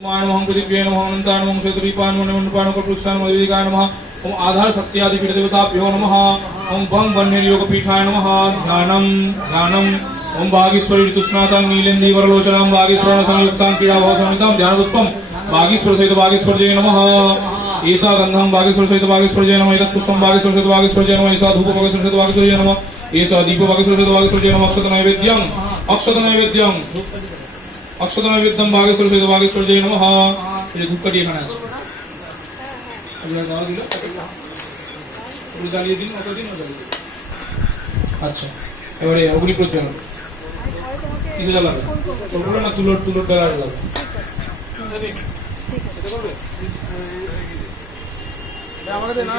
नमः पृथिव्यै नमः अनन्ताय नमः शतरूपाय नमः मण्डपाय नमः पुरुषाय नमः देविकाय नमः ओम आधार शक्त्यादि पीठदेवताभ्यो नमः ओम बं वह्नि योगपीठाय नमः ध्यानं ध्यानं ओम वागीश्वरी ऋतुस्नातं नीलेन्दि वरलोचनां वागीश्वरेण संयुक्तां क्रीडाभाव संयुक्तां ध्यानपुष्पं वागीश्वर सहित वागीश्वर्यै नमः ईशा गन्धं वागीश्वर सहित वागीश्वर्यै नमः एतत् पुष्पं वागीश्वर सहित वागीश्वर्यै नमः ईशा धूप वागीश्वर सहित वागीश्वर्यै नमः ईशा दीप वागीश्वर सहित वागीश्वर्यै नमः अक्षत नैवेद्यं अक्षत नैवेद्यम बागेश्वर सहित बागेश्वर्यै नमः। ये धूपकाठी एखाনে আছে আপনারা দাও দিল পুরো জ্বালিয়ে দিন কতদিন জ্বালিয়ে আচ্ছা এবারে অগ্নি প্রজ্বলন কিসে জ্বালাবে ওগুলো না তুলোর ডালা জ্বালাবে ঠিক আছে করবে আমাদের না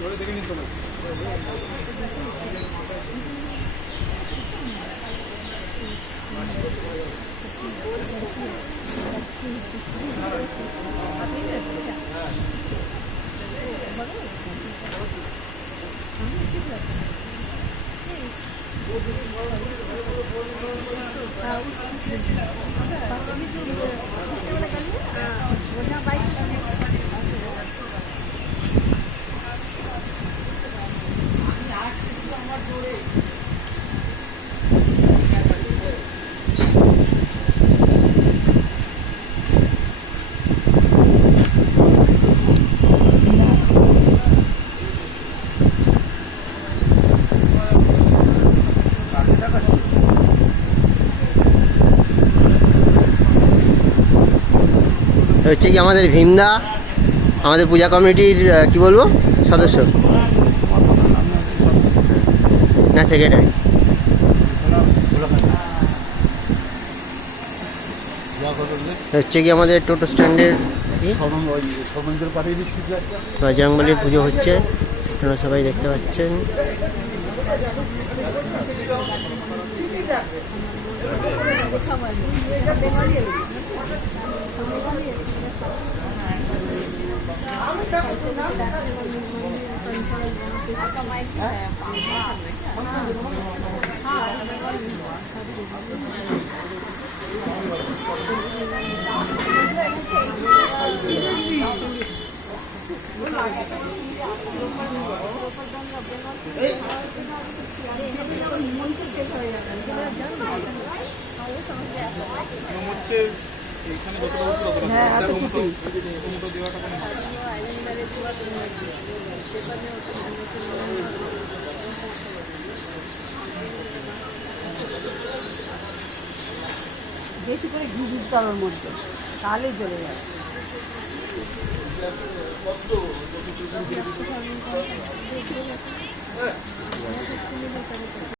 ধরে দেখে নিতে হবে হচ্ছে কি আমাদের ভীমদা আমাদের পূজা কমিটির কি বলবো সদস্য না সেক্রেটারি হচ্ছে কি আমাদের টোটো স্ট্যান্ডের বজরংবলীর পুজো হচ্ছে আপনারা সবাই দেখতে পাচ্ছেন। বেশি করে ঘি দিতে হবে ওর মধ্যে, তাহলেই চলে যাবে।